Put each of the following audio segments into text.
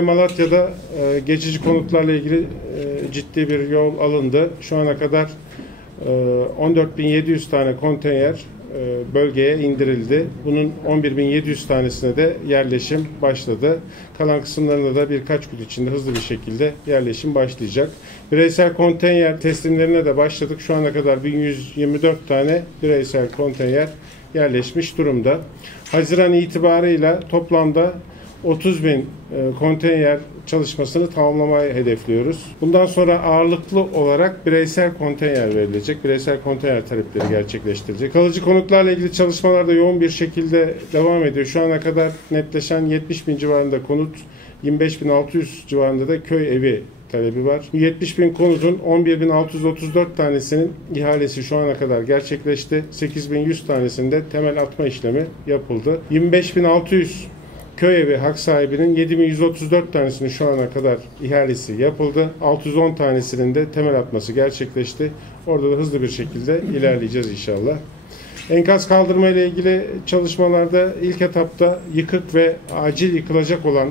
Malatya'da geçici konutlarla ilgili ciddi bir yol alındı. Şu ana kadar 14.700 tane konteyner bölgeye indirildi. Bunun 11.700 tanesine de yerleşim başladı. Kalan kısımlarında da birkaç gün içinde hızlı bir şekilde yerleşim başlayacak. Bireysel konteyner teslimlerine de başladık. Şu ana kadar 1124 tane bireysel konteyner yerleşmiş durumda. Haziran itibarıyla toplamda 30.000 konteyner çalışmasını tamamlamayı hedefliyoruz. Bundan sonra ağırlıklı olarak bireysel konteyner verilecek. Bireysel konteyner talepleri gerçekleştirecek. Kalıcı konutlarla ilgili çalışmalar da yoğun bir şekilde devam ediyor. Şu ana kadar netleşen 70.000 civarında konut, 25.600 civarında da köy evi talebi var. 70.000 konutun 11.634 tanesinin ihalesi şu ana kadar gerçekleşti. 8.100 tanesinde temel atma işlemi yapıldı. 25.600 köy evi hak sahibinin 7.134 tanesinin şu ana kadar ihalesi yapıldı. 610 tanesinin de temel atması gerçekleşti. Orada da hızlı bir şekilde ilerleyeceğiz inşallah. Enkaz kaldırma ile ilgili çalışmalarda ilk etapta yıkık ve acil yıkılacak olan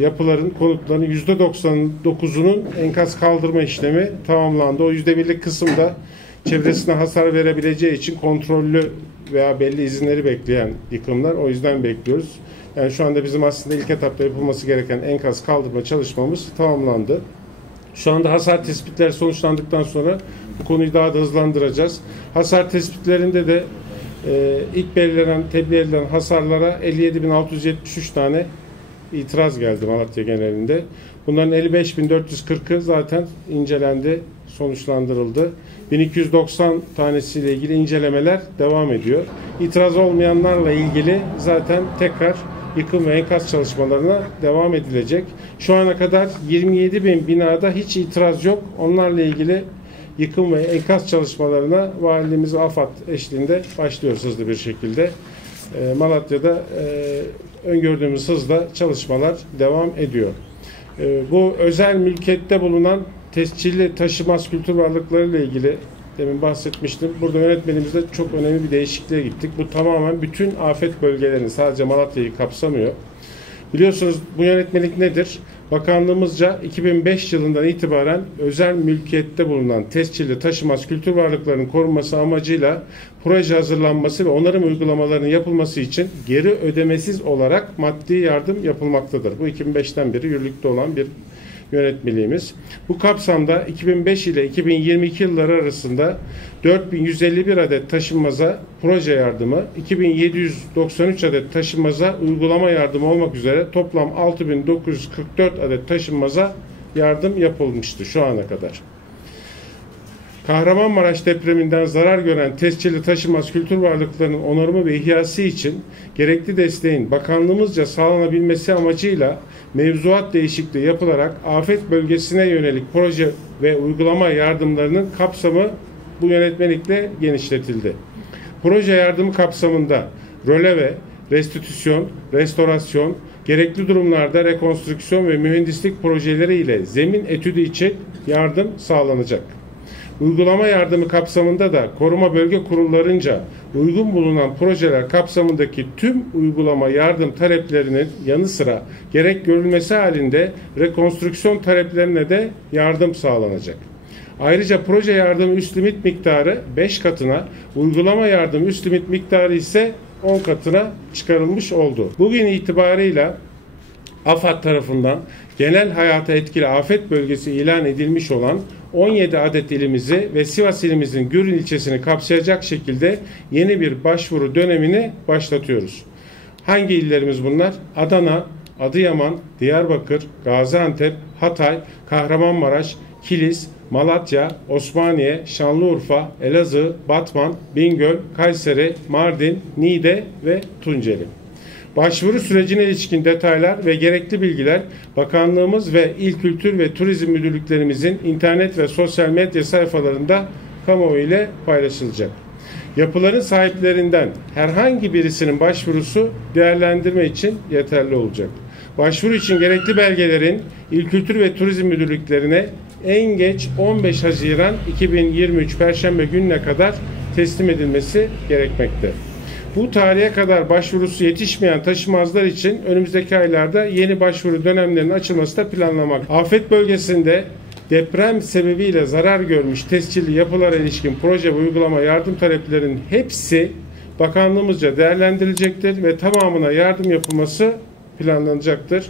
yapıların, konutların %99'unun enkaz kaldırma işlemi tamamlandı. O %1'lik kısımda çevresine hasar verebileceği için kontrollü veya belli izinleri bekleyen yıkımlar. O yüzden bekliyoruz. Yani şu anda bizim aslında ilk etapta yapılması gereken enkaz kaldırma çalışmamız tamamlandı. Şu anda hasar tespitleri sonuçlandıktan sonra bu konuyu daha da hızlandıracağız. Hasar tespitlerinde de ilk belirlenen, tebliğ edilen hasarlara 57.673 tane itiraz geldi Malatya genelinde. Bunların 55.440'ı zaten incelendi, sonuçlandırıldı. 1290 tanesiyle ilgili incelemeler devam ediyor. İtiraz olmayanlarla ilgili zaten tekrar yıkım ve enkaz çalışmalarına devam edilecek. Şu ana kadar 27.000 binada hiç itiraz yok. Onlarla ilgili yıkım ve enkaz çalışmalarına valiliğimiz ve AFAD eşliğinde başlıyoruz hızlı bir şekilde. Malatya'da öngördüğümüz hızla çalışmalar devam ediyor. Bu özel mülkiyette bulunan tescilli taşımaz kültür varlıkları ile ilgili demin bahsetmiştim. Burada yönetmenimizde çok önemli bir değişikliğe gittik. Bu tamamen bütün afet bölgelerini, sadece Malatya'yı kapsamıyor. Biliyorsunuz bu yönetmelik nedir? Bakanlığımızca 2005 yılından itibaren özel mülkiyette bulunan tescilli taşımaz kültür varlıklarının korunması amacıyla proje hazırlanması ve onarım uygulamalarının yapılması için geri ödemesiz olarak maddi yardım yapılmaktadır. Bu 2005'ten beri yürürlükte olan bir yönetmeliğimiz. Bu kapsamda 2005 ile 2022 yılları arasında 4.151 adet taşınmaza proje yardımı, 2.793 adet taşınmaza uygulama yardımı olmak üzere toplam 6.944 adet taşınmaza yardım yapılmıştı şu ana kadar. Kahramanmaraş depreminden zarar gören tescilli taşınmaz kültür varlıklarının onarımı ve ihyası için gerekli desteğin bakanlığımızca sağlanabilmesi amacıyla mevzuat değişikliği yapılarak afet bölgesine yönelik proje ve uygulama yardımlarının kapsamı bu yönetmelikle genişletildi. Proje yardımı kapsamında röleve, restitüsyon, restorasyon, gerekli durumlarda rekonstrüksiyon ve mühendislik projeleri ile zemin etüdü için yardım sağlanacak. Uygulama yardımı kapsamında da koruma bölge kurullarınca uygun bulunan projeler kapsamındaki tüm uygulama yardım taleplerinin yanı sıra gerek görülmesi halinde rekonstrüksiyon taleplerine de yardım sağlanacak. Ayrıca proje yardımı üst limit miktarı 5 katına, uygulama yardımı üst limit miktarı ise 10 katına çıkarılmış oldu. Bugün itibarıyla AFAD tarafından genel hayata etkili afet bölgesi ilan edilmiş olan 17 adet ilimizi ve Sivas ilimizin Gürün ilçesini kapsayacak şekilde yeni bir başvuru dönemini başlatıyoruz. Hangi illerimiz bunlar? Adana, Adıyaman, Diyarbakır, Gaziantep, Hatay, Kahramanmaraş, Kilis, Malatya, Osmaniye, Şanlıurfa, Elazığ, Batman, Bingöl, Kayseri, Mardin, Niğde ve Tunceli. Başvuru sürecine ilişkin detaylar ve gerekli bilgiler Bakanlığımız ve İl Kültür ve Turizm Müdürlüklerimizin internet ve sosyal medya sayfalarında kamuoyu ile paylaşılacak. Yapıların sahiplerinden herhangi birisinin başvurusu değerlendirme için yeterli olacak. Başvuru için gerekli belgelerin İl Kültür ve Turizm Müdürlüklerine en geç 15 Haziran 2023 Perşembe gününe kadar teslim edilmesi gerekmekte. Bu tarihe kadar başvurusu yetişmeyen taşımazlar için önümüzdeki aylarda yeni başvuru dönemlerinin açılması da planlamak. Afet bölgesinde deprem sebebiyle zarar görmüş tescilli yapılara ilişkin proje ve uygulama yardım taleplerinin hepsi bakanlığımızca değerlendirilecektir ve tamamına yardım yapılması planlanacaktır.